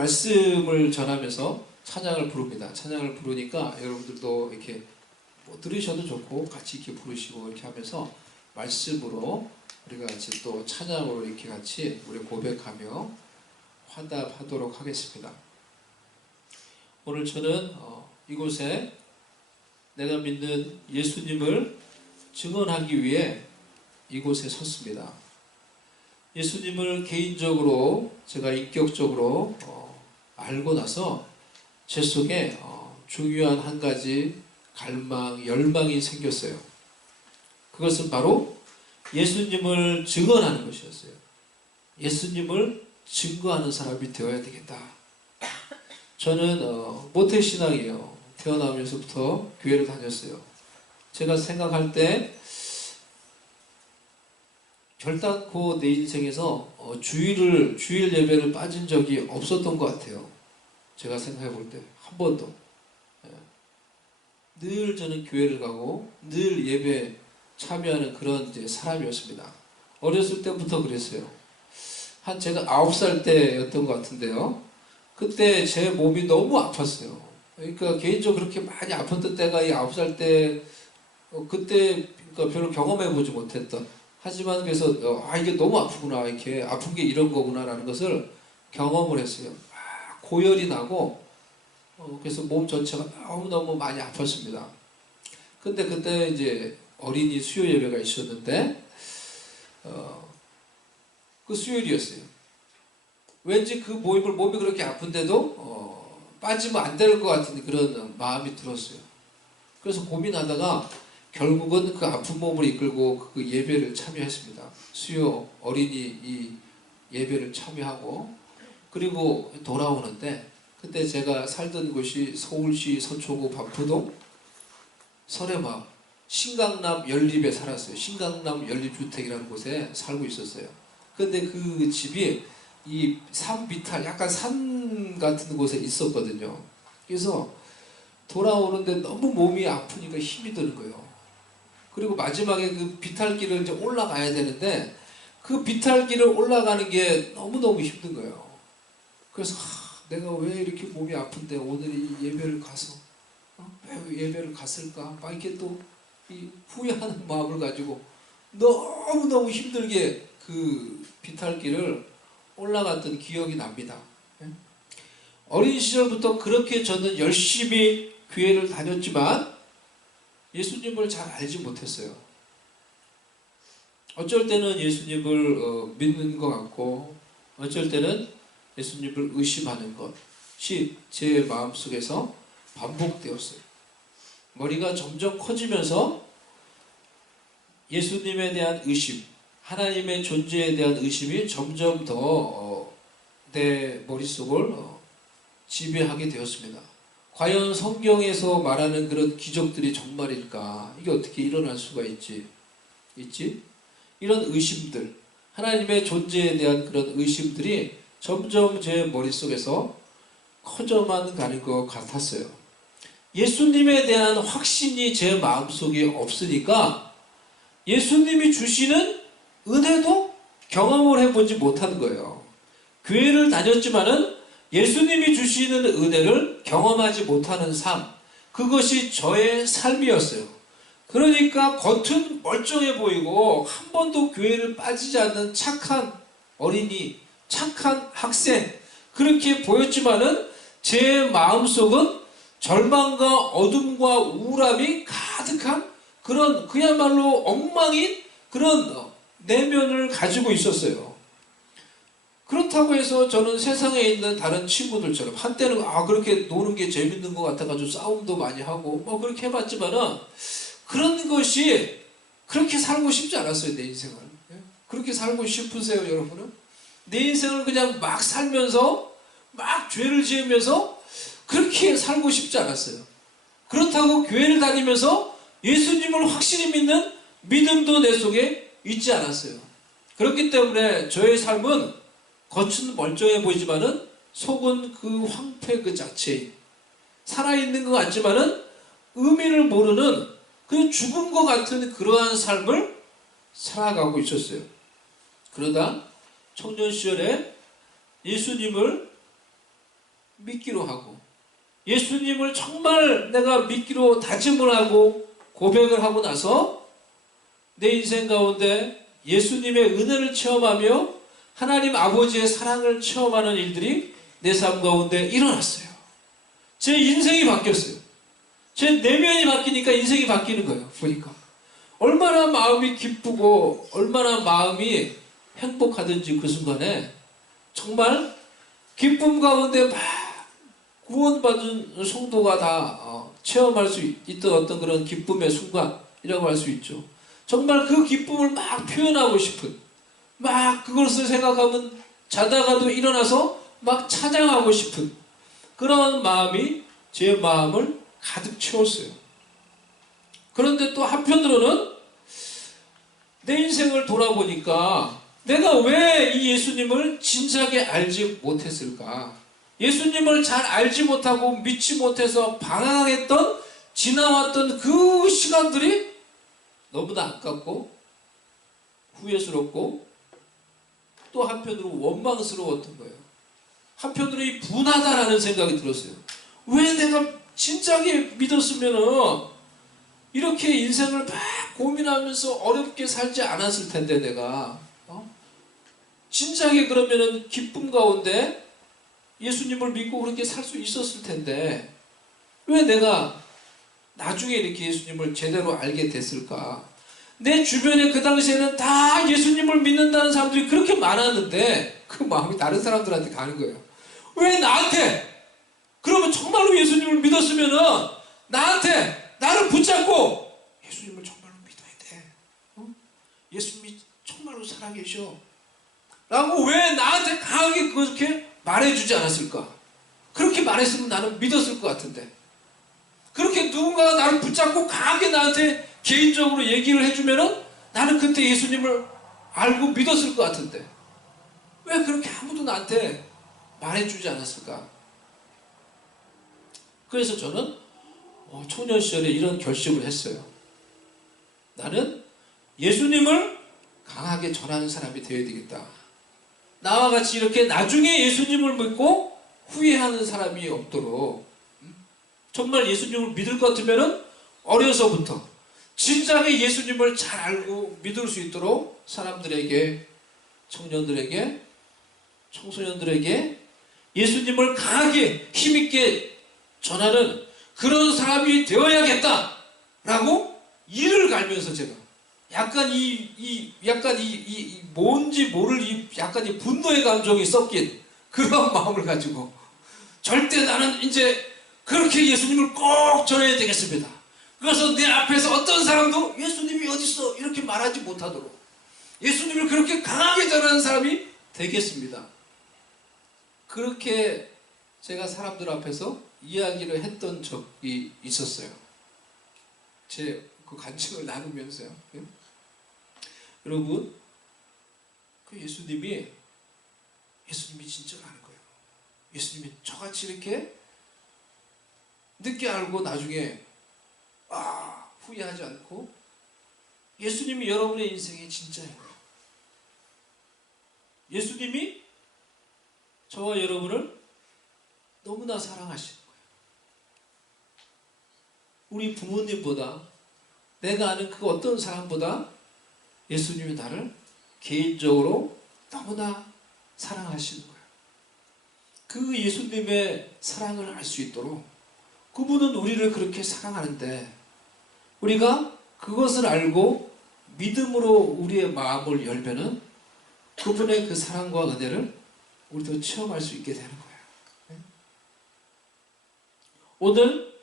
말씀을 전하면서 찬양을 부릅니다. 찬양을 부르니까 여러분들도 이렇게 뭐 들으셔도 좋고 같이 이렇게 부르시고 이렇게 하면서 말씀으로 우리가 같이 또 찬양으로 이렇게 같이 우리 고백하며 화답하도록 하겠습니다. 오늘 저는 이곳에 내가 믿는 예수님을 증언하기 위해 이곳에 섰습니다. 예수님을 개인적으로 제가 인격적으로 알고 나서 제 속에 중요한 한 가지 갈망, 열망이 생겼어요. 그것은 바로 예수님을 증언하는 것이었어요. 예수님을 증거하는 사람이 되어야 되겠다. 저는 모태신앙이에요. 태어나면서부터 교회를 다녔어요. 제가 생각할 때 결단코 내 인생에서 주일 예배를 빠진 적이 없었던 것 같아요. 제가 생각해 볼 때 한 번도. 늘 저는 교회를 가고 늘 예배 참여하는 그런 이제 사람이었습니다. 어렸을 때부터 그랬어요. 한 제가 9살 때였던 것 같은데요. 그때 제 몸이 너무 아팠어요. 그러니까 개인적으로 그렇게 많이 아팠던 때가 이 9살 때 그때 그러니까 별로 경험해 보지 못했던, 하지만 그래서 이게 너무 아프구나, 이렇게 아픈 게 이런 거구나라는 것을 경험을 했어요. 고열이 나고 그래서 몸 전체가 너무너무 많이 아팠습니다. 근데 그때 이제 어린이 수요 예배가 있었는데 그 수요일이었어요. 왠지 그 몸이 그렇게 아픈데도 빠지면 안 될 것 같은 그런 마음이 들었어요. 그래서 고민하다가 결국은 그 아픈 몸을 이끌고 그 예배를 참여했습니다. 수요 어린이 이 예배를 참여하고 그리고 돌아오는데, 그때 제가 살던 곳이 서울시 서초구 반포동 설해마을 신강남 연립에 살았어요. 신강남 연립주택이라는 곳에 살고 있었어요. 근데 그 집이 이 산 비탈, 약간 산 같은 곳에 있었거든요. 그래서 돌아오는데 너무 몸이 아프니까 힘이 드는 거예요. 그리고 마지막에 그 비탈길을 이제 올라가야 되는데 그 비탈길을 올라가는 게 너무너무 힘든 거예요. 그래서 내가 왜 이렇게 몸이 아픈데 오늘 이 예배를 가서 왜 예배를 갔을까? 막 이렇게 또 이 후회하는 마음을 가지고 너무너무 힘들게 그 비탈길을 올라갔던 기억이 납니다. 어린 시절부터 그렇게 저는 열심히 교회를 다녔지만 예수님을 잘 알지 못했어요. 어쩔 때는 예수님을 믿는 것 같고 어쩔 때는 예수님을 의심하는 것이 제 마음속에서 반복되었어요. 머리가 점점 커지면서 예수님에 대한 의심, 하나님의 존재에 대한 의심이 점점 더 내 머릿속을 지배하게 되었습니다. 과연 성경에서 말하는 그런 기적들이 정말일까? 이게 어떻게 일어날 수가 있지? 이런 의심들, 하나님의 존재에 대한 그런 의심들이 점점 제 머릿속에서 커져만 가는 것 같았어요. 예수님에 대한 확신이 제 마음속에 없으니까 예수님이 주시는 은혜도 경험을 해보지 못한 거예요. 교회를 다녔지만은 예수님이 주시는 은혜를 경험하지 못하는 삶, 그것이 저의 삶이었어요. 그러니까 겉은 멀쩡해 보이고 한 번도 교회를 빠지지 않는 착한 어린이, 착한 학생, 그렇게 보였지만은 제 마음속은 절망과 어둠과 우울함이 가득한 그런 그야말로 엉망인 그런 내면을 가지고 있었어요. 그렇다고 해서 저는 세상에 있는 다른 친구들처럼 한때는 그렇게 노는 게 재밌는 것 같아가지고 싸움도 많이 하고 뭐 그렇게 해봤지만은 그런 것이 그렇게 살고 싶지 않았어요. 내 인생을. 그렇게 살고 싶으세요, 여러분은? 내 인생을 그냥 막 살면서 막 죄를 지으면서 그렇게 살고 싶지 않았어요. 그렇다고 교회를 다니면서 예수님을 확실히 믿는 믿음도 내 속에 있지 않았어요. 그렇기 때문에 저의 삶은 겉은 멀쩡해 보이지만은 속은 그 황폐 그 자체인, 살아있는 것 같지만은 의미를 모르는 그 죽은 것 같은 그러한 삶을 살아가고 있었어요. 그러다 청년 시절에 예수님을 믿기로 하고 예수님을 정말 내가 믿기로 다짐을 하고 고백을 하고 나서 내 인생 가운데 예수님의 은혜를 체험하며 하나님 아버지의 사랑을 체험하는 일들이 내 삶 가운데 일어났어요. 제 인생이 바뀌었어요. 제 내면이 바뀌니까 인생이 바뀌는 거예요. 보니까 얼마나 마음이 기쁘고 얼마나 마음이 행복하든지 그 순간에 정말 기쁨 가운데 막 구원받은 성도가 다 체험할 수 있던 어떤 그런 기쁨의 순간이라고 할 수 있죠. 정말 그 기쁨을 막 표현하고 싶은, 막 그것을 생각하면 자다가도 일어나서 막 찬양하고 싶은 그런 마음이 제 마음을 가득 채웠어요. 그런데 또 한편으로는 내 인생을 돌아보니까 내가 왜 이 예수님을 진작에 알지 못했을까? 예수님을 잘 알지 못하고 믿지 못해서 방황했던 지나왔던 그 시간들이 너무나 아깝고 후회스럽고 또 한편으로 원망스러웠던 거예요. 한편으로 이 분하다라는 생각이 들었어요. 왜 내가 진작에 믿었으면은 이렇게 인생을 막 고민하면서 어렵게 살지 않았을 텐데 내가 진작에 그러면은 기쁨 가운데 예수님을 믿고 그렇게 살 수 있었을 텐데 왜 내가 나중에 이렇게 예수님을 제대로 알게 됐을까? 내 주변에 그 당시에는 다 예수님을 믿는다는 사람들이 그렇게 많았는데 그 마음이 다른 사람들한테 가는 거예요. 왜 나한테? 그러면 정말로 예수님을 믿었으면은 나한테 나를 붙잡고 예수님을 정말로 믿어야 돼. 예수님이 정말로 살아계셔. 라고 왜 나한테 강하게 그렇게 말해주지 않았을까? 그렇게 말했으면 나는 믿었을 것 같은데. 그렇게 누군가가 나를 붙잡고 강하게 나한테 개인적으로 얘기를 해주면은 나는 그때 예수님을 알고 믿었을 것 같은데. 왜 그렇게 아무도 나한테 말해주지 않았을까? 그래서 저는 청년 시절에 이런 결심을 했어요. 나는 예수님을 강하게 전하는 사람이 되어야 되겠다. 나와 같이 이렇게 나중에 예수님을 믿고 후회하는 사람이 없도록 정말 예수님을 믿을 것 같으면 어려서부터 진작에 예수님을 잘 알고 믿을 수 있도록 사람들에게, 청년들에게, 청소년들에게 예수님을 강하게 힘있게 전하는 그런 사람이 되어야겠다라고 이를 갈면서 제가 약간 뭔지 모를 약간 이 분노의 감정이 섞인 그런 마음을 가지고 절대 나는 이제 그렇게 예수님을 꼭 전해야 되겠습니다. 그래서 내 앞에서 어떤 사람도 예수님이 어딨어 이렇게 말하지 못하도록 예수님을 그렇게 강하게 전하는 사람이 되겠습니다. 그렇게 제가 사람들 앞에서 이야기를 했던 적이 있었어요. 제 그 간증을 나누면서요. 여러분, 그 예수님이 진짜라는 거예요. 예수님이 저같이 이렇게 늦게 알고 나중에 후회하지 않고 예수님이 여러분의 인생의 진짜예요. 예수님이 저와 여러분을 너무나 사랑하시는 거예요. 우리 부모님보다 내가 아는 그 어떤 사람보다 예수님이 나를 개인적으로 너무나 사랑하시는 거예요. 그 예수님의 사랑을 알 수 있도록 그분은 우리를 그렇게 사랑하는데 우리가 그것을 알고 믿음으로 우리의 마음을 열면은 그분의 그 사랑과 은혜를 우리도 체험할 수 있게 되는 거예요. 오늘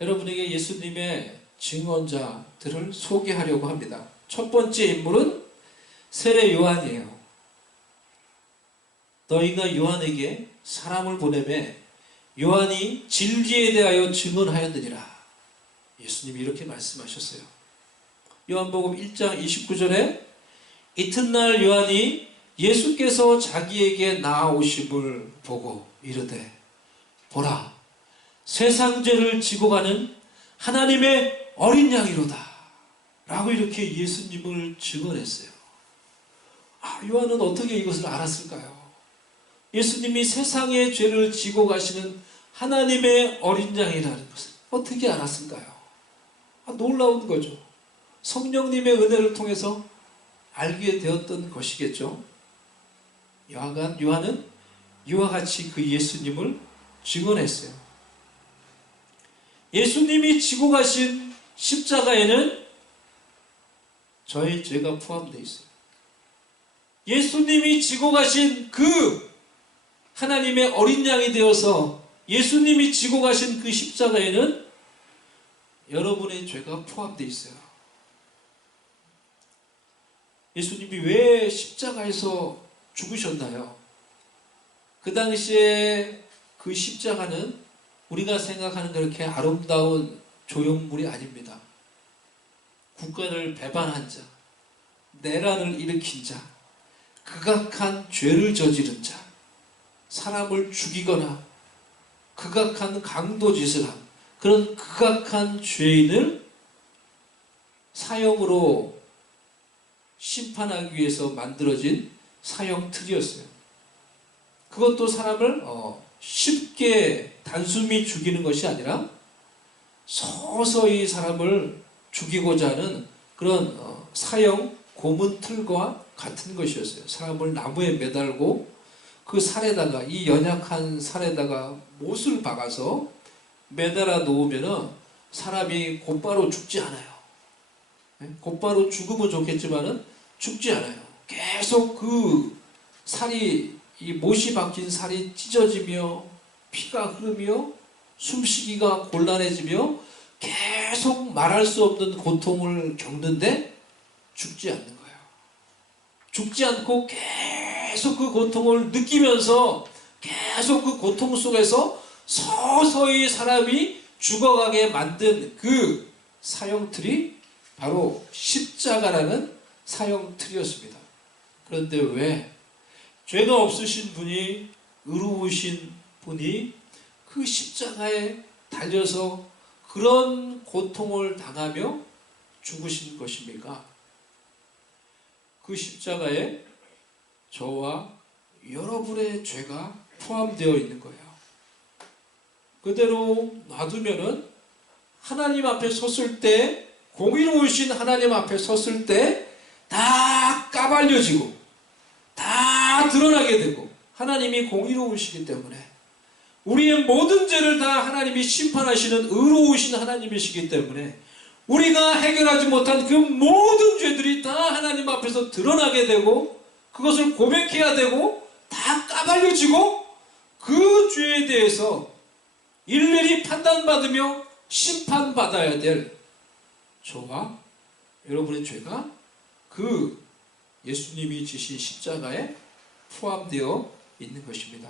여러분에게 예수님의 증언자들을 소개하려고 합니다. 첫 번째 인물은 세례 요한이에요. 너희가 요한에게 사람을 보내매 요한이 진리에 대하여 증언하였느니라. 예수님이 이렇게 말씀하셨어요. 요한복음 1장 29절에 이튿날 요한이 예수께서 자기에게 나아오심을 보고 이르되 보라 세상 죄를 지고 가는 하나님의 어린 양이로다 라고 이렇게 예수님을 증언했어요. 요한은 어떻게 이것을 알았을까요? 예수님이 세상의 죄를 지고 가시는 하나님의 어린 양이라는 것을 어떻게 알았을까요? 놀라운 거죠. 성령님의 은혜를 통해서 알게 되었던 것이겠죠. 요한은 이와 같이 그 예수님을 증언했어요. 예수님이 지고 가신 십자가에는 저의 죄가 포함되어 있어요. 예수님이 지고 가신 그 하나님의 어린 양이 되어서 예수님이 지고 가신 그 십자가에는 여러분의 죄가 포함되어 있어요. 예수님이 왜 십자가에서 죽으셨나요? 그 당시에 그 십자가는 우리가 생각하는 그렇게 아름다운 조형물이 아닙니다. 국가를 배반한 자, 내란을 일으킨 자, 극악한 죄를 저지른 자, 사람을 죽이거나 극악한 강도짓을 한 그런 극악한 죄인을 사형으로 심판하기 위해서 만들어진 사형 틀이었어요. 그것도 사람을 쉽게 단숨이 죽이는 것이 아니라 서서히 사람을 죽이고자 하는 그런 사형 고문 틀과 같은 것이었어요. 사람을 나무에 매달고 그 살에다가, 이 연약한 살에다가 못을 박아서 매달아 놓으면 사람이 곧바로 죽지 않아요. 곧바로 죽으면 좋겠지만은 죽지 않아요. 계속 그 살이, 이 못이 박힌 살이 찢어지며 피가 흐르며 숨쉬기가 곤란해지며 계속 말할 수 없는 고통을 겪는데 죽지 않는 거예요. 죽지 않고 계속 그 고통을 느끼면서 계속 그 고통 속에서 서서히 사람이 죽어가게 만든 그 사형틀이 바로 십자가라는 사형틀이었습니다. 그런데 왜 죄가 없으신 분이, 의로우신 분이 그 십자가에 달려서 그런 고통을 당하며 죽으신 것입니까? 그 십자가에 저와 여러분의 죄가 포함되어 있는 거예요. 그대로 놔두면은 하나님 앞에 섰을 때, 공의로우신 하나님 앞에 섰을 때 다 까발려지고 다 드러나게 되고, 하나님이 공의로우시기 때문에, 우리의 모든 죄를 다 하나님이 심판하시는 의로우신 하나님이시기 때문에 우리가 해결하지 못한 그 모든 죄들이 다 하나님 앞에서 드러나게 되고, 그것을 고백해야 되고, 다 까발려지고, 그 죄에 대해서 일일이 판단받으며 심판받아야 될 저와 여러분의 죄가 그 예수님이 지신 십자가에 포함되어 있는 것입니다.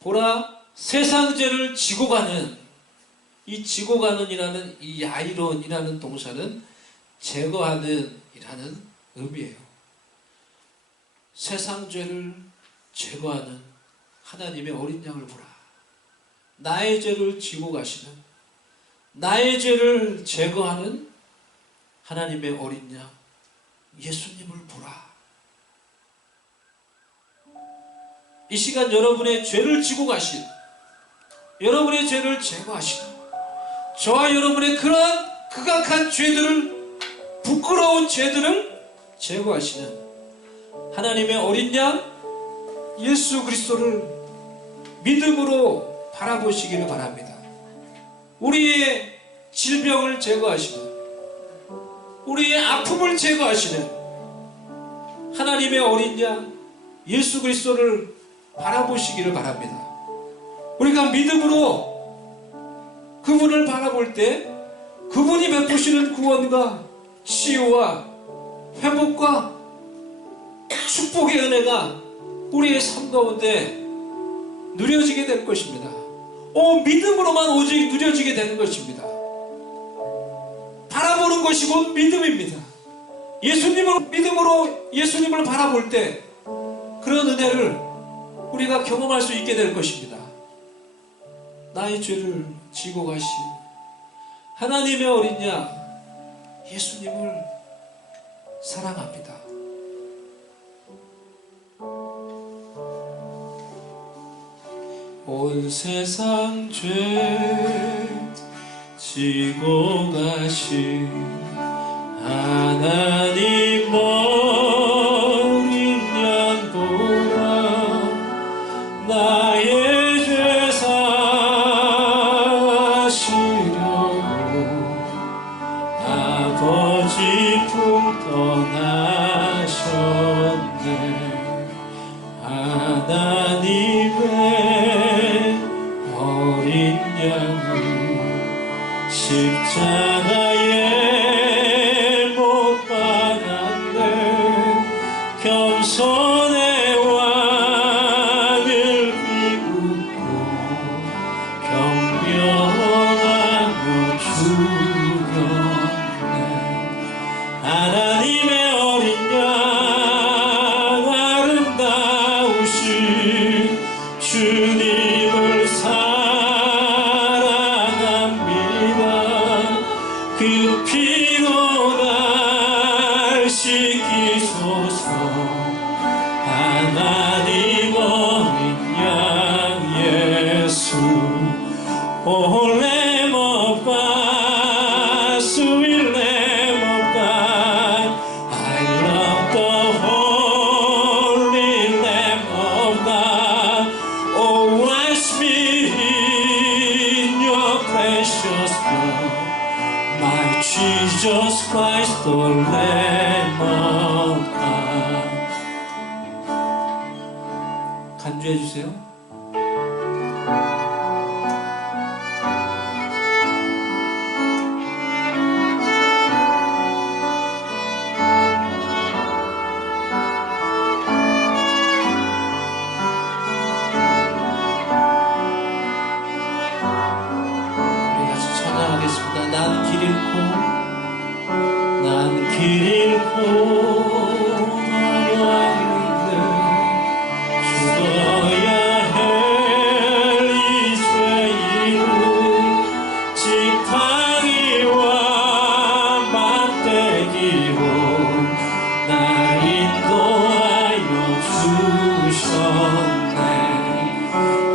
보라, 세상 죄를 지고 가는, 이 지고 가는 이라는 이 야이론이라는 동사는 제거하는 이라는 의미예요. 세상 죄를 제거하는 하나님의 어린 양을 보라. 나의 죄를 지고 가시는, 나의 죄를 제거하는 하나님의 어린 양 예수님을 보라. 이 시간 여러분의 죄를 지고 가신, 여러분의 죄를 제거하시는, 저와 여러분의 그러한 극악한 죄들을, 부끄러운 죄들을 제거하시는 하나님의 어린 양 예수 그리스도를 믿음으로 바라보시기를 바랍니다. 우리의 질병을 제거하시는, 우리의 아픔을 제거하시는 하나님의 어린 양 예수 그리스도를 바라보시기를 바랍니다. 우리가 믿음으로 그분을 바라볼 때 그분이 베푸시는 구원과 치유와 회복과 축복의 은혜가 우리의 삶 가운데 누려지게 될 것입니다. 믿음으로만 오직 누려지게 되는 것입니다. 바라보는 것이 곧 믿음입니다. 믿음으로 예수님을 바라볼 때 그런 은혜를 우리가 경험할 수 있게 될 것입니다. 나의 죄를 지고 가신 하나님의 어린 양 예수님을 사랑합니다. 온 세상 죄 지고 가신 하나님 어린 양 보라 나의 죄 사시려고 아버지 품 떠나셨네. 하나님의 어린 양을 십자가에 못 박았네. 겸손의 왕을 비웃고 경멸하며 죽였네. 하나님의 어린 양 아름다우신 주님을 사랑합니다. 그 피로 날 씻기소서. 하나님 어린 양 예수 오 Lamb of God, sweet Lamb of God, I love the holy Lamb of God. Oh, wash me in your precious blood, my Jesus Christ, the Lamb of God. 간주해 주세요. 난 길 잃고 나왔는데 죽어야 할 이 죄인을 지팡이와 막대기로 날 인도하여 주셨네.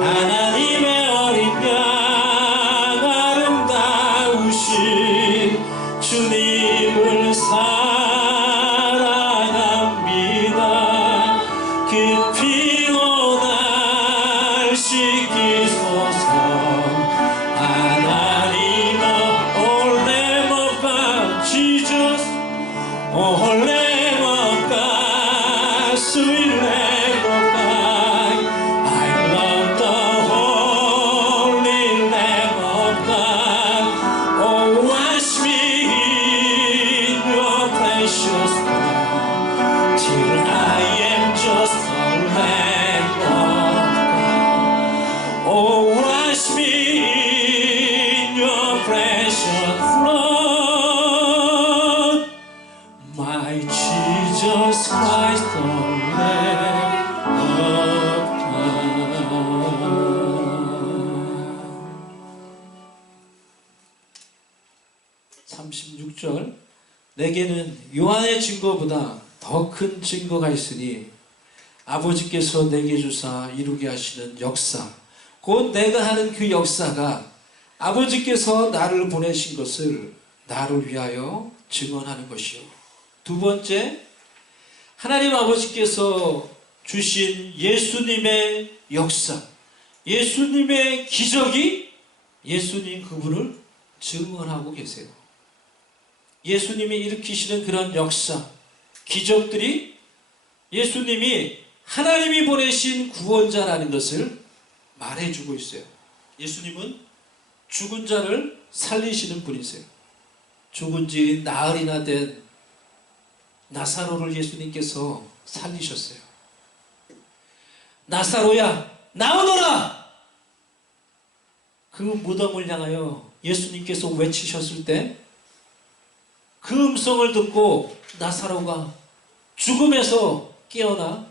하나님의 어린 양 주님을 사랑합니다. 그 피로 날 씻기소서. 하나님아 Oh Lamb of God Jesus Oh Lamb of God sweet Lamb of God I love the holy Lamb of God. Oh wash me precious blood till I am just a lamb of God. Oh, wash me in your precious blood, my Jesus Christ, the Lamb of God. 36절 내게는 요한의 증거보다 더 큰 증거가 있으니 아버지께서 내게 주사 이루게 하시는 역사 곧 내가 하는 그 역사가 아버지께서 나를 보내신 것을 나를 위하여 증언하는 것이요. 두 번째, 하나님 아버지께서 주신 예수님의 역사, 예수님의 기적이 예수님 그분을 증언하고 계세요. 예수님이 일으키시는 그런 역사, 기적들이 예수님이 하나님이 보내신 구원자라는 것을 말해주고 있어요. 예수님은 죽은 자를 살리시는 분이세요. 죽은 지 나흘이나 된 나사로를 예수님께서 살리셨어요. 나사로야 나오너라! 그 무덤을 향하여 예수님께서 외치셨을 때 그 음성을 듣고 나사로가 죽음에서 깨어나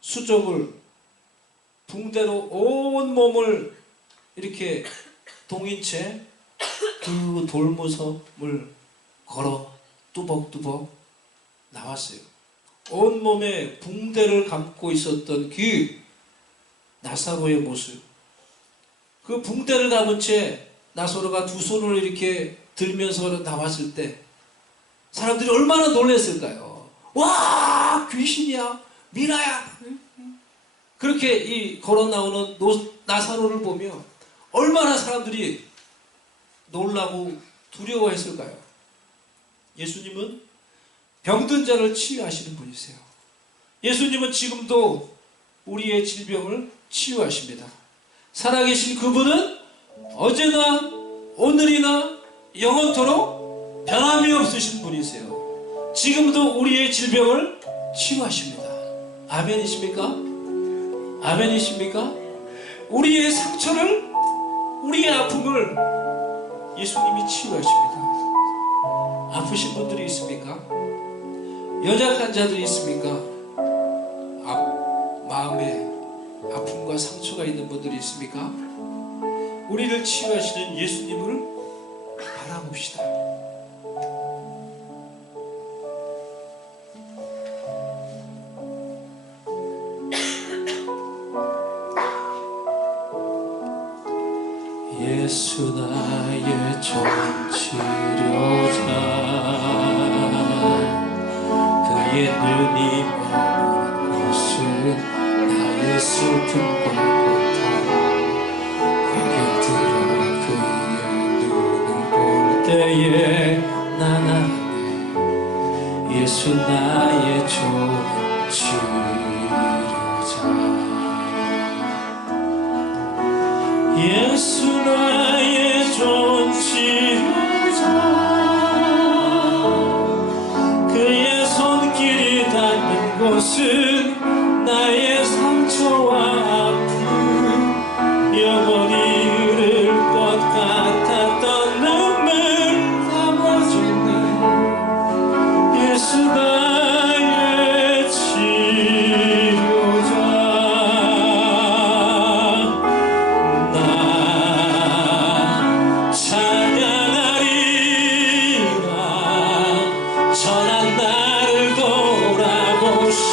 수족을 붕대로 온 몸을 이렇게 동인 채 그 돌무섬을 걸어 뚜벅뚜벅 나왔어요. 온몸에 붕대를 감고 있었던 그 나사로의 모습, 그 붕대를 감은 채 나사로가 두 손을 이렇게 들면서 나왔을 때 사람들이 얼마나 놀랐을까요? 와, 귀신이야, 미라야. 그렇게 걸어 나오는 나사로를 보며 얼마나 사람들이 놀라고 두려워했을까요? 예수님은 병든 자를 치유하시는 분이세요. 예수님은 지금도 우리의 질병을 치유하십니다. 살아계신 그분은 어제나 오늘이나 영원토록 변함이 없으신 분이세요. 지금도 우리의 질병을 치유하십니다. 아멘이십니까? 아멘이십니까? 우리의 상처를, 우리의 아픔을 예수님이 치유하십니다. 아프신 분들이 있습니까? 연약한 자들이 있습니까? 마음에 아픔과 상처가 있는 분들이 있습니까? 우리를 치유하시는 예수님을 바라봅시다. 예수 나의 전치료자, 그의 눈이 머무는 곳은 나의 슬픔과 고통, 고개 들어 그의 눈을 볼 때에 난 아네, 예수 나의 전치료자. 예수 나의 전치료자, 그의 손길이 닿는 곳은 나의 상처와 아픔, 영원히 흐를 것 같았던 눈물 담아줬네. 예수 나의 치료자. 찬양하리라. 전한 나를 돌아보시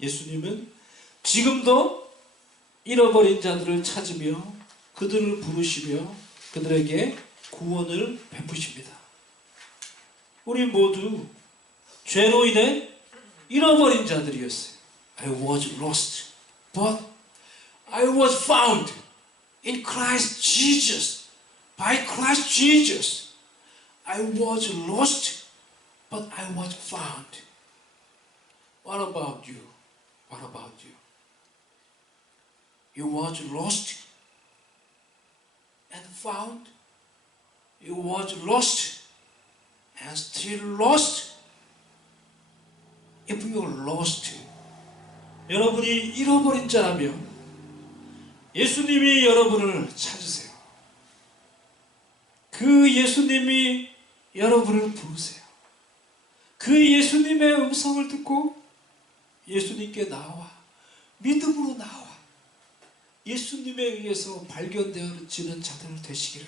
예수님은 지금도 잃어버린 자들을 찾으며 그들을 부르시며 그들에게 구원을 베푸십니다. 우리 모두 죄로 인해 잃어버린 자들이었어요. I was lost, but I was found in Christ Jesus. By Christ Jesus, I was lost, but I was found. What about you? What about you? You was lost and found. You was lost and still lost. If you are lost, 여러분이 잃어버린 자라면 예수님이 여러분을 찾으세요. 그 예수님이 여러분을 부르세요. 그 예수님의 음성을 듣고 예수님께 나와 믿음으로 나와 예수님에 의해서 발견되어지는 자들 되시기를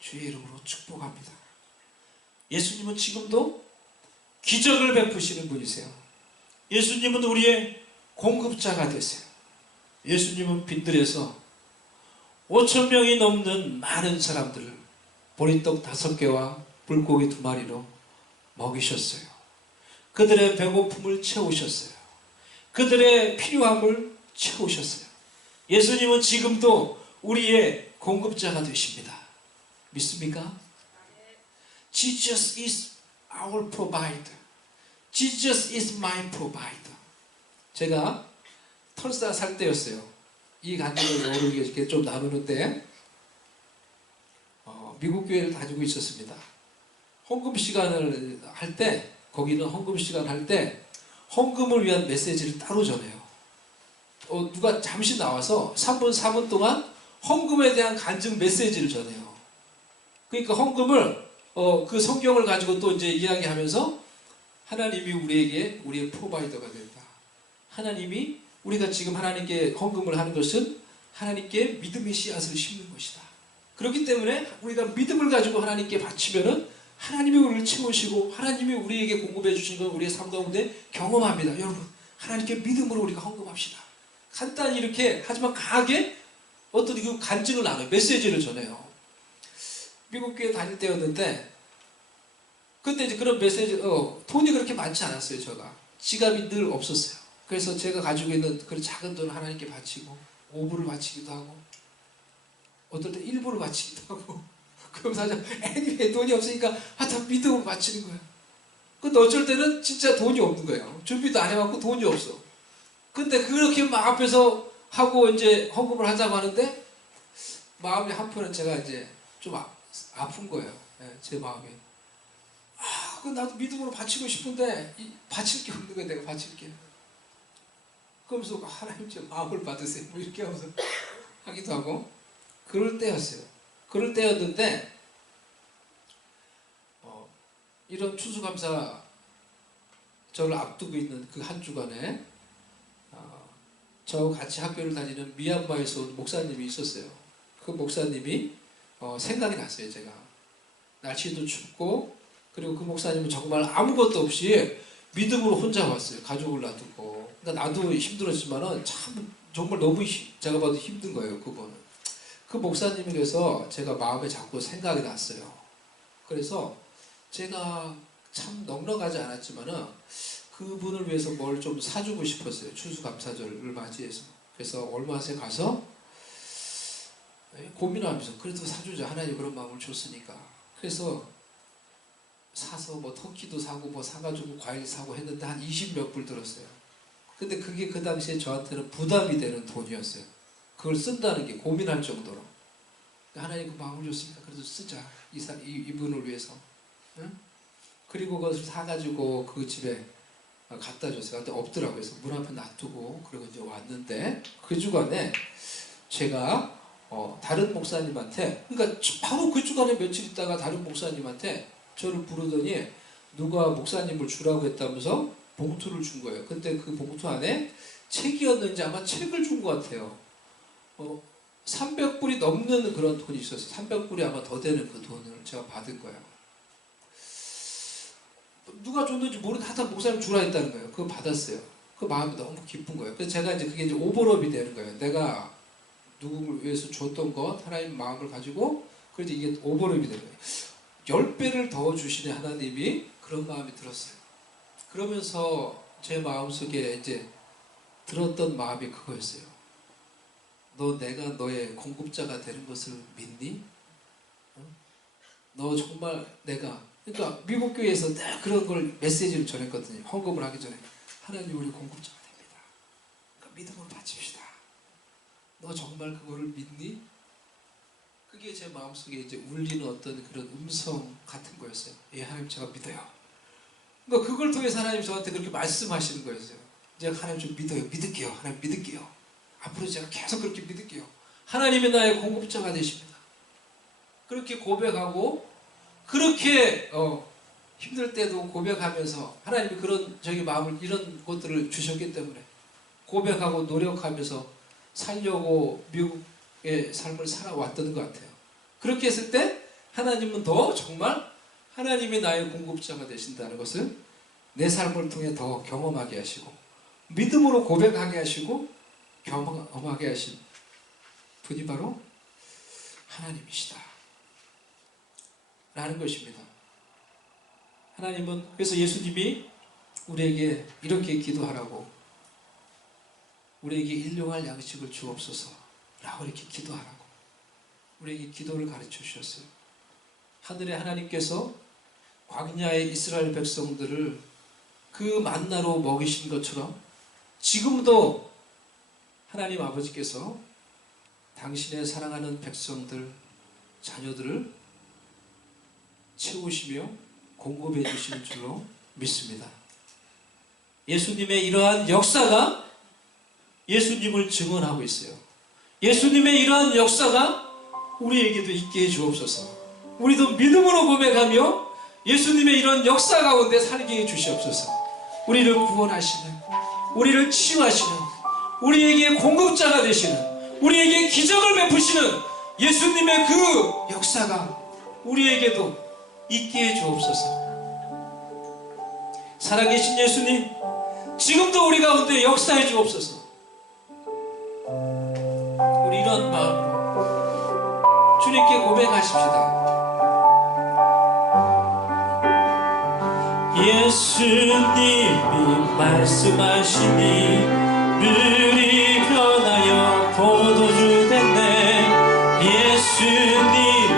주의 이름으로 축복합니다. 예수님은 지금도 기적을 베푸시는 분이세요. 예수님은 우리의 공급자가 되세요. 예수님은 빈들에서 5,000명이 넘는 많은 사람들을 보리떡 5개와 물고기 2마리로 먹이셨어요. 그들의 배고픔을 채우셨어요. 그들의 필요함을 채우셨어요. 예수님은 지금도 우리의 공급자가 되십니다. 믿습니까? Jesus is our provider. Jesus is my provider. 제가 털사 살 때였어요. 이 간증을 모르게 좀 나누는데 미국 교회를 다니고 있었습니다. 헌금 시간을 할 때 거기는 헌금 시간 할 때 헌금을 위한 메시지를 따로 전해요. 누가 잠시 나와서 3분 4분 동안 헌금에 대한 간증 메시지를 전해요. 그러니까 헌금을 그 성경을 가지고 또 이제 이야기하면서 하나님이 우리에게 우리의 프로바이더가 된다. 하나님이 우리가 지금 하나님께 헌금을 하는 것은 하나님께 믿음의 씨앗을 심는 것이다. 그렇기 때문에 우리가 믿음을 가지고 하나님께 바치면은 하나님이 우리를 채우시고 하나님이 우리에게 공급해 주신 걸 우리의 삶 가운데 경험합니다. 여러분, 하나님께 믿음으로 우리가 헌금합시다. 간단히 이렇게 하지만 강하게 어떤 그 간증을 나눠요. 메시지를 전해요. 미국 교회 다닐 때였는데 그때 이제 그런 메시지 돈이 그렇게 많지 않았어요. 제가 지갑이 늘 없었어요. 그래서 제가 가지고 있는 그런 작은 돈을 하나님께 바치고 5불을 바치기도 하고 어떨 때 1불을 바치기도 하고 그러면서 하자 애니메이 돈이 없으니까 하여튼 믿음으로 바치는 거예요. 근데 어쩔 때는 진짜 돈이 없는 거예요. 준비도 안 해갖고 돈이 없어. 근데 그렇게 막 앞에서 하고 이제 헌금을 하자고 하는데 마음이 한편은 제가 이제 좀 아픈 거예요. 네, 제 마음이. 나도 믿음으로 바치고 싶은데 바칠 게 없는 거예요. 내가 바칠 게. 그러면서 하나님 제 마음을 받으세요. 뭐 이렇게 하면서 하기도 하고 그럴 때였어요. 그럴 때였는데 이런 추수감사 저를 앞두고 있는 그 한 주간에 저하고 같이 학교를 다니는 미얀마에서 온 목사님이 있었어요. 그 목사님이 생각이 났어요. 제가 날씨도 춥고 그리고 그 목사님은 정말 아무것도 없이 믿음으로 혼자 왔어요. 가족을 놔두고. 그러니까 나도 힘들었지만은 참 정말 너무 제가 봐도 힘든 거예요. 그분은. 그 목사님에 대해서 제가 마음에 자꾸 생각이 났어요. 그래서 제가 참 넉넉하지 않았지만은 그분을 위해서 뭘 좀 사주고 싶었어요. 추수감사절을 맞이해서. 그래서 얼마에 가서 고민하면서 그래도 사주자. 하나님 그런 마음을 줬으니까. 그래서 사서 뭐 터키도 사고 뭐 사가지고 과일 사고 했는데 한 20몇 불 들었어요. 근데 그게 그 당시에 저한테는 부담이 되는 돈이었어요. 그걸 쓴다는 게 고민할 정도로. 하나님 그 마음을 줬으니까 그래도 쓰자. 이분을 위해서. 응? 그리고 그것을 사가지고 그 집에 갖다 줬어요. 근데 없더라고요. 그래서 문 앞에 놔두고 그리고 이제 왔는데 그 주간에 제가 다른 목사님한테 그러니까 바로 그 주간에 며칠 있다가 다른 목사님한테 저를 부르더니 누가 목사님을 주라고 했다면서 봉투를 준 거예요. 근데 그 봉투 안에 책이었는지 아마 책을 준 것 같아요. 300불이 넘는 그런 돈이 있었어요. 300불이 아마 더 되는 그 돈을 제가 받은 거예요. 누가 줬는지 모르는데 하여튼 목사님 주라 했다는 거예요. 그거 받았어요. 그 마음이 너무 기쁜 거예요. 그래서 제가 이제 그게 이제 오버랩이 되는 거예요. 내가 누구를 위해서 줬던 것, 하나님 마음을 가지고, 그래서 이게 오버랩이 되는 거예요. 10배를 더 주시네, 하나님이. 그런 마음이 들었어요. 그러면서 제 마음속에 이제 들었던 마음이 그거였어요. 너 내가 너의 공급자가 되는 것을 믿니? 너 정말 내가, 그러니까 미국 교회에서 늘 그런 걸 메시지를 전했거든요. 헌금을 하기 전에. 하나님 우리 공급자가 됩니다. 그러니까 믿음으로 바칩시다. 너 정말 그거를 믿니? 그게 제 마음속에 이제 울리는 어떤 그런 음성 같은 거였어요. 예, 하나님 제가 믿어요. 그러니까 그걸 통해서 하나님 저한테 그렇게 말씀하시는 거였어요. 제가 하나님 좀 믿어요. 믿을게요. 하나님 믿을게요. 앞으로 제가 계속 그렇게 믿을게요. 하나님이 나의 공급자가 되십니다. 그렇게 고백하고 그렇게 힘들 때도 고백하면서 하나님이 그런 저기 마음을 이런 것들을 주셨기 때문에 고백하고 노력하면서 살려고 미국의 삶을 살아왔던 것 같아요. 그렇게 했을 때 하나님은 더 정말 하나님이 나의 공급자가 되신다는 것을 내 삶을 통해 더 경험하게 하시고 믿음으로 고백하게 하시고 경험하게 하신 분이 바로 하나님이시다 라는 것입니다. 하나님은 그래서 예수님이 우리에게 이렇게 기도하라고, 우리에게 일용할 양식을 주옵소서 라고 이렇게 기도하라고 우리에게 기도를 가르쳐 주셨어요. 하늘의 하나님께서 광야의 이스라엘 백성들을 그 만나로 먹이신 것처럼 지금도 하나님 아버지께서 당신의 사랑하는 백성들, 자녀들을 채우시며 공급해 주시는 줄로 믿습니다. 예수님의 이러한 역사가 예수님을 증언하고 있어요. 예수님의 이러한 역사가 우리에게도 있게 해 주옵소서. 우리도 믿음으로 고백하며 예수님의 이런 역사 가운데 살게 해 주시옵소서. 우리를 구원하시는, 우리를 치유하시는, 우리에게 공급자가 되시는, 우리에게 기적을 베푸시는 예수님의 그 역사가 우리에게도 있게 해 주옵소서. 살아계신 예수님, 지금도 우리 가운데 역사해 주옵소서. 우리 이런 마음으로 주님께 고백하십시다. 예수님이 말씀하시니 물이 변하여 포도주 됐네. 예수님이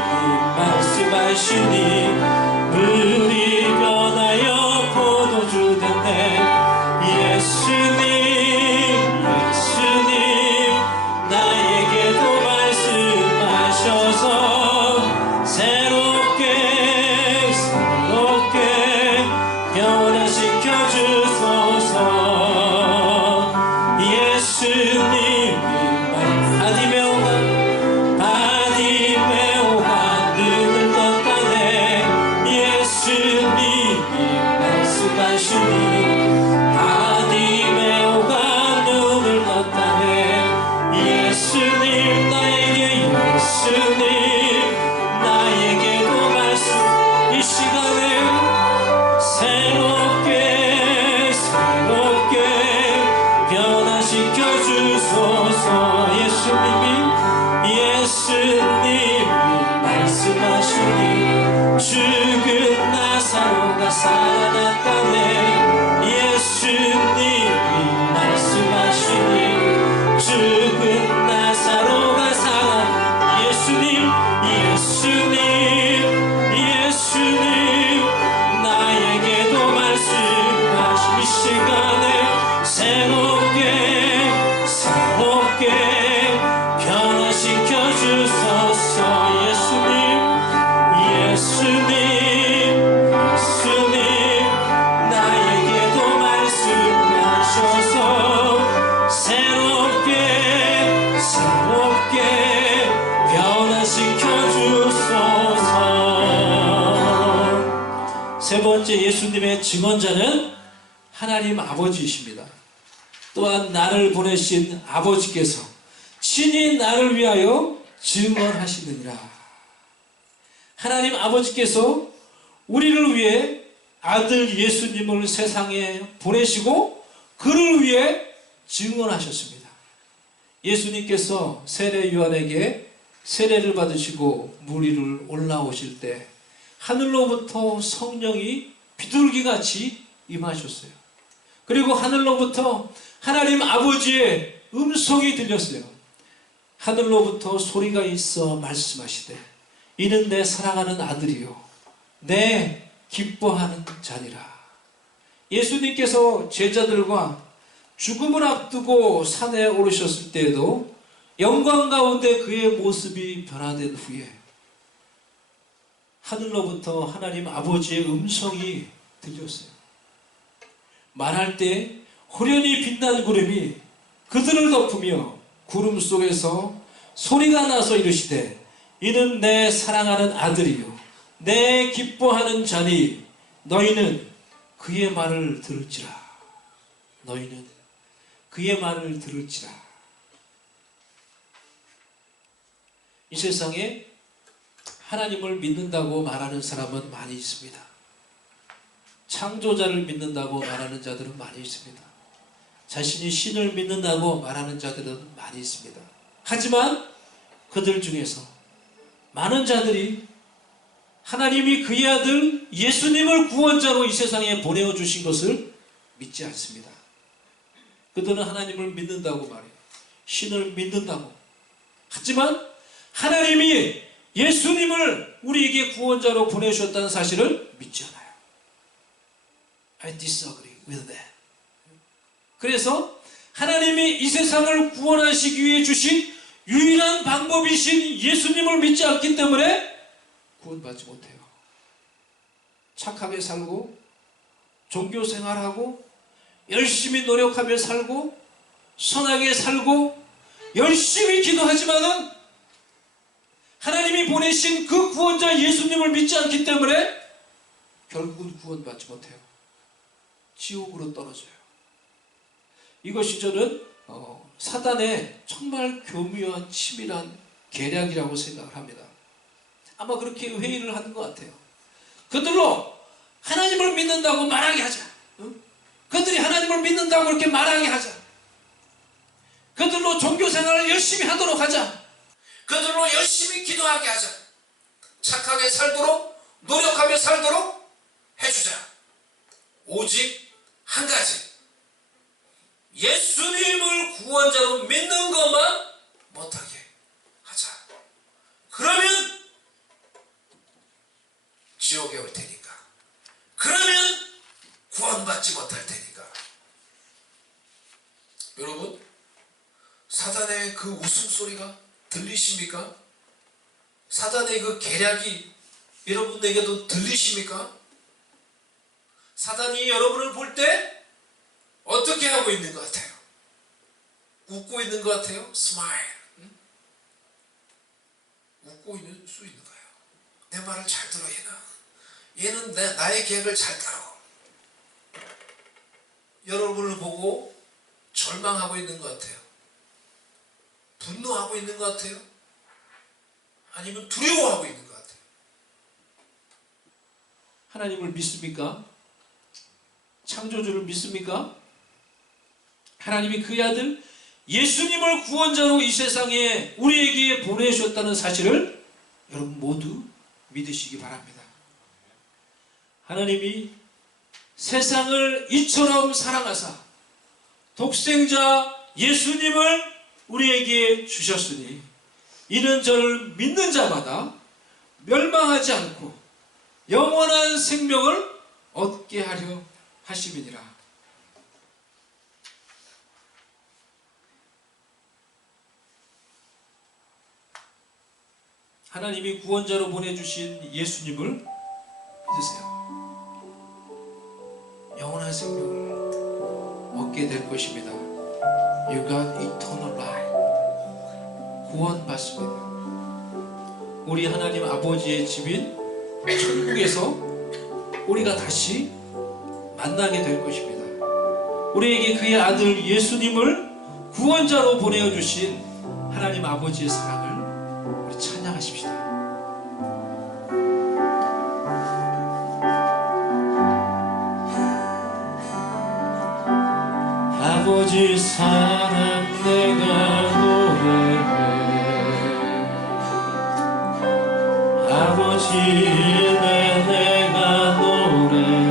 말씀하시니 물이 변하여 포도주 됐네. 예수님 나에게도 말씀하셔서 새롭게 변화시켜 주소서. 예수님이 바디메오가 눈을 떴다네. 예수님이 말씀하시니 바디메오가 눈을 떴다네. 예수님 나에게도 말씀 이 시간에 새롭게 변화시켜 주소서. 예수님이 말씀하시니 죽은 나사로가 살아났다네. 예수님이 말씀하시니 죽은 나사로가 살아. 예수님 나에게도 말씀하신 이 시간에 새롭게 변화시켜 주소서. 예수님 나에게도 말씀하셔서 새롭게 변화시켜 주소서. 세 번째 예수님의 증언자는 하나님 아버지이십니다. 또한 나를 보내신 아버지께서 친히 나를 위하여 증언하시느니라. 하나님 아버지께서 우리를 위해 아들 예수님을 세상에 보내시고 그를 위해 증언하셨습니다. 예수님께서 세례 요한에게 세례를 받으시고 물 위를 올라오실 때 하늘로부터 성령이 비둘기같이 임하셨어요. 그리고 하늘로부터 하나님 아버지의 음성이 들렸어요. 하늘로부터 소리가 있어 말씀하시되 이는 내 사랑하는 아들이요 내 기뻐하는 자니라. 예수님께서 제자들과 죽음을 앞두고 산에 오르셨을 때에도 영광 가운데 그의 모습이 변화된 후에 하늘로부터 하나님 아버지의 음성이 들렸어요. 말할 때 호련히 빛난 구름이 그들을 덮으며 구름 속에서 소리가 나서 이르시되 이는 내 사랑하는 아들이요 내 기뻐하는 자니 너희는 그의 말을 들을지라. 너희는 그의 말을 들을지라. 이 세상에 하나님을 믿는다고 말하는 사람은 많이 있습니다. 창조자를 믿는다고 말하는 자들은 많이 있습니다. 자신이 신을 믿는다고 말하는 자들은 많이 있습니다. 하지만 그들 중에서 많은 자들이 하나님이 그의 아들 예수님을 구원자로 이 세상에 보내어 주신 것을 믿지 않습니다. 그들은 하나님을 믿는다고 말해요. 신을 믿는다고. 하지만 하나님이 예수님을 우리에게 구원자로 보내주셨다는 사실을 믿지 않아요. I disagree with that. 그래서 하나님이 이 세상을 구원하시기 위해 주신 유일한 방법이신 예수님을 믿지 않기 때문에 구원받지 못해요. 착하게 살고 종교생활하고 열심히 노력하며 살고 선하게 살고 열심히 기도하지만은 하나님이 보내신 그 구원자 예수님을 믿지 않기 때문에 결국은 구원받지 못해요. 지옥으로 떨어져요. 이것이 저는 사단의 정말 교묘한 치밀한 계략이라고 생각을 합니다. 아마 그렇게 회의를 하는 것 같아요. 그들로 하나님을 믿는다고 말하게 하자. 그들이 하나님을 믿는다고 이렇게 말하게 하자. 그들로 종교생활을 열심히 하도록 하자. 그들로 열심히 기도하게 하자. 착하게 살도록 노력하며 살도록 해주자. 오직 한 가지, 예수님을 구원자로 믿는 것만 못하게 하자. 그러면 지옥에 올 테니까. 그러면 구원받지 못할 테니까. 여러분, 사단의 그 웃음소리가 들리십니까? 사단의 그 계략이 여러분에게도 들리십니까? 사단이 여러분을 볼 때 어떻게 하고 있는 것 같아요? 웃고 있는 것 같아요? 스마일. 웃고 있는 수 있는 거예요. 내 말을 잘 들어 얘는 나의 계획을 잘 따라. 여러분을 보고 절망하고 있는 것 같아요. 분노하고 있는 것 같아요. 아니면 두려워하고 있는 것 같아요. 하나님을 믿습니까? 창조주를 믿습니까? 하나님이 그의 아들 예수님을 구원자로 이 세상에 우리에게 보내주셨다는 사실을 여러분 모두 믿으시기 바랍니다. 하나님이 세상을 이처럼 사랑하사 독생자 예수님을 우리에게 주셨으니 이는 저를 믿는 자마다 멸망하지 않고 영원한 생명을 얻게 하려 하심이니라. 하나님이 구원자로 보내주신 예수님을 믿으세요. 영원한 생명을 얻게 될 것입니다. You got eternal life. 구원받습니다. 우리 하나님 아버지의 집인 천국에서 우리가 다시 만나게 될 것입니다. 우리에게 그의 아들 예수님을 구원자로 보내주신 하나님 아버지의 사랑을 우리 찬양하십시다. 아버지 사랑 내가 노래해 아버지 은혜 내가 노래해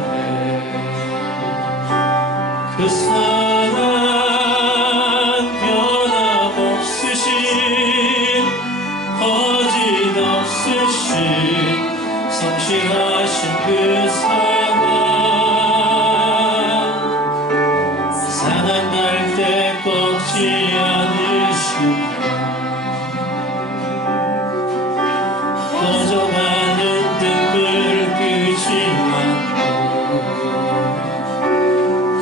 그 사랑 변함없으신 거짓없으신 성실하신 그 사랑 상한 때 꺾지 않으시고 꺼져가는 등불 끄지 않고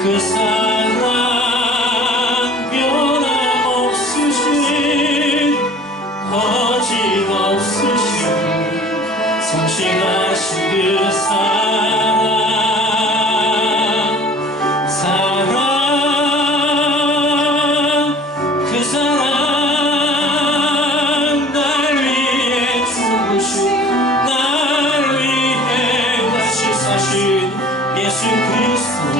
그 사랑 변함없으신 거짓없으신 성실하신 그 사랑 그 사랑 날 위해 죽으신 날 위해 다시 사신 예수 그리스도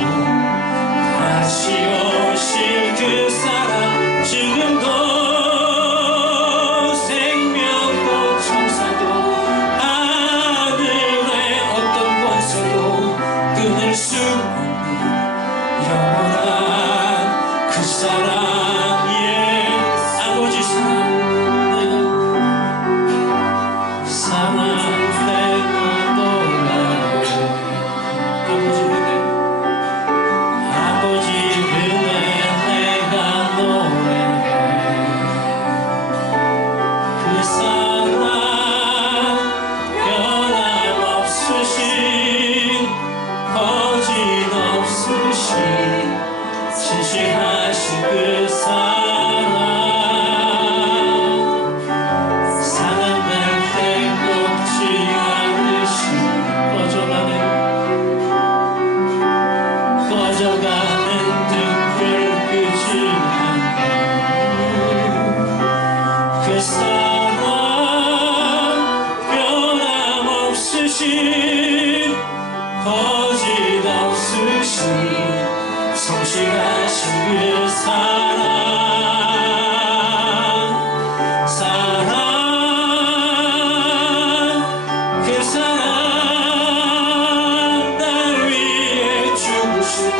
다시 오실 그 사랑 지금도 생명도 천사도 하늘의 어떤 권세도 끊을 수 없는 영원한 그 사랑 예 아버지 사랑 내가 노래해 아버지 은혜 내가 노래해 그 사랑 변함없으신 거짓없으신 진실하신 그 사랑 사랑할 때 꺾지 않으신 꺼져가는 등불 끄지 않는 그 사랑 변함없으신 거짓없으신 성실하신 그 사랑 그 사랑 날 위해 죽으신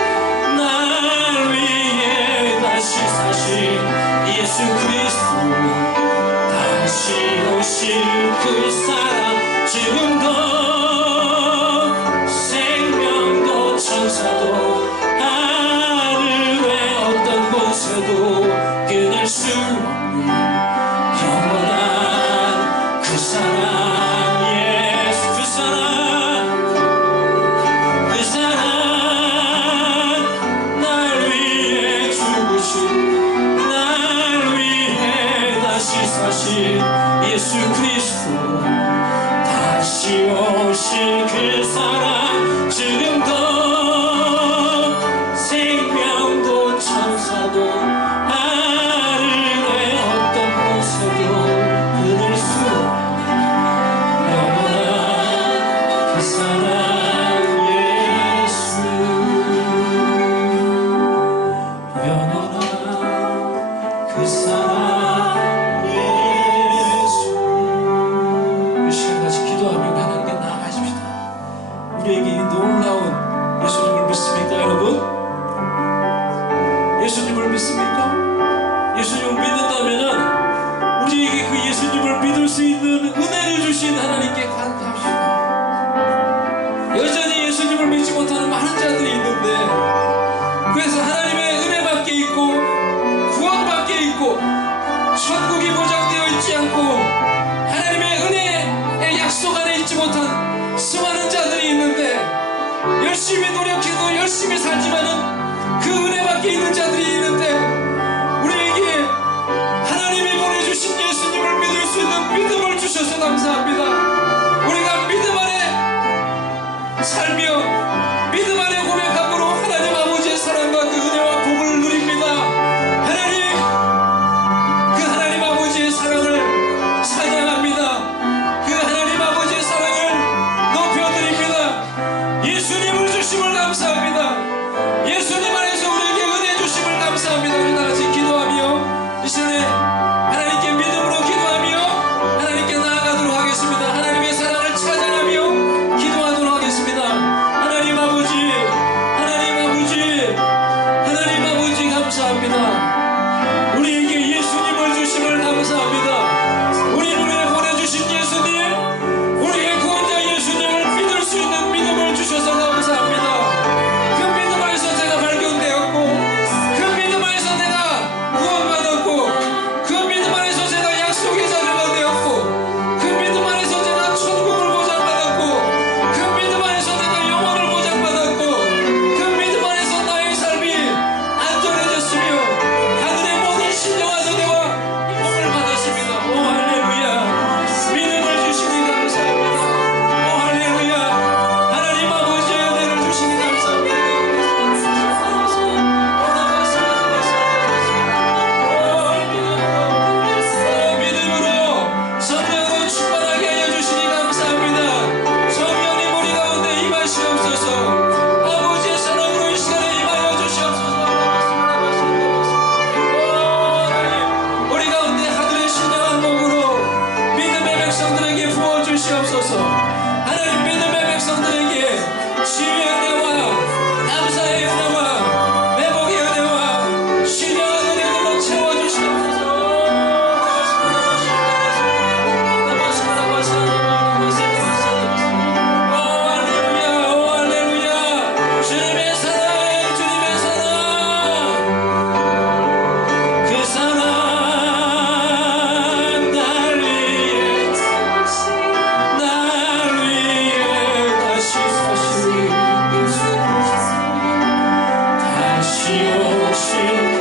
날 위해 다시 사신 예수 그리스도 다시 오실 그 사랑 지금도 생명도 천사도 하늘의 어떤 권세도 끊을 수 없는 영원한 그 사랑 예수 그 사랑 날 위해 죽으신 날 위해 다시 사신 예수 그리스도 다시 오실 그 사랑 지금도 생명도 천사도 하늘의 어떤 곳에도 끊을 수 없는 영원한 그 사랑 예수 영원한 그 사랑 예수 이 시간 같이 기도하며 하나님께 나아가십시다. 우리에게 이 놀라운 예수님을 믿습니까 여러분? 예수님을 믿습니까? 예수님을 믿는다면 우리에게 그 예수님을 믿을 수 있는 은혜를 주신 하나님께 감사합시다. 여전히 예수님을 믿지 못하는 많은 자들이 있는데 그래서 하나님의 은혜 밖에 있고 구원 밖에 있고 천국이 보장되어 있지 않고 하나님의 은혜의 약속 안에 있지 못한 수많은 자들이 있는데 열심히 노력해도 열심히 살지만은 그 은혜 밖에 있는 자들이 있는데 우리에게 하나님이 보내주신 예수님을 믿을 수 있는 믿음을 주셔서 감사합니다. 우리가 믿음 안에 살며 믿음 안에 고백함으로 하나님 아버지의 사랑과 그 은혜와 복을 누립니다. 하나님 그 하나님 아버지의 사랑을 감사합니다. 우리 다 같이 기도하며 이 시간에 하나님께 믿음으로 기도하며 하나님께 나아가도록 하겠습니다. 하나님의 사랑을 찬양하며 기도하도록 하겠습니다. 하나님 아버지, 하나님 아버지, 하나님 아버지 감사합니다. 우리에게 예수님을 주심을 감사합니다. 우리를 위해 보내주신 예수님, 우리의 구원자 예수님을 믿을 수 있는 믿음을 주셔서 감사합니다. 그 믿음 안에서 제가 발견되었고, 그 믿음 안에서 내가 구원받았고, 그 믿음 안에서 제가 약속의 자녀가 되었고, 그 믿음 안에서 제가 천국을 보장받았고, 그 믿음 안에서 내가 영원을 보장받았고, 그 믿음 안에서 나의 삶이 안전해졌으며 하늘의 모든 신령한 은혜와 복을 받았습니다. 오 할렐루야. 믿음을 주시니 감사합니다. 오 할렐루야. 하나님 아버지의 은혜를 주시니 감사합니다. 믿음으로 성령으로 충만하게 하여 주시니 감사합니다. 성령님 우리 가운데 임하시옵소서. 아버지의 사랑으로 이 시간에 임하여 주시옵소서. 우리 가운데 하늘의 신령한 복으로 믿음의 백성들에게 부어주시옵소서. 하나님 믿음의 백성들에게 치유의 은혜와 감사의 은혜와 회복의 은혜와 신령한 은혜들로 채워주시옵소서. 오 할렐루야, 오 할렐루야. 주님의 사랑, 주님의 사랑, 그 사랑 날 위해 다시 오신